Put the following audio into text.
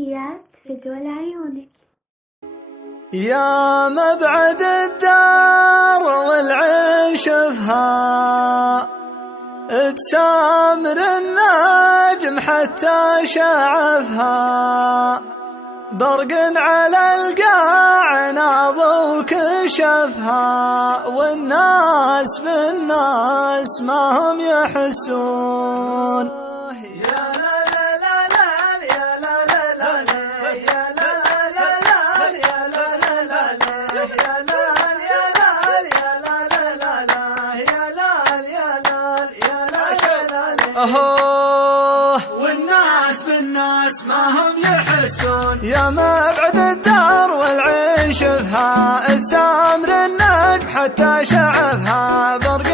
صوتيات فدوى لعيونك. يا مبعد الدار والعين شفها، تسامر النجم حتى شعفها، برق على القاع ناظر كشفها، والناس بالناس ما هم يحسون. والناس بالناس ما هم يحسون. يا مبعد الدار والعين شفها، تسامر النجم حتى شعفها، برق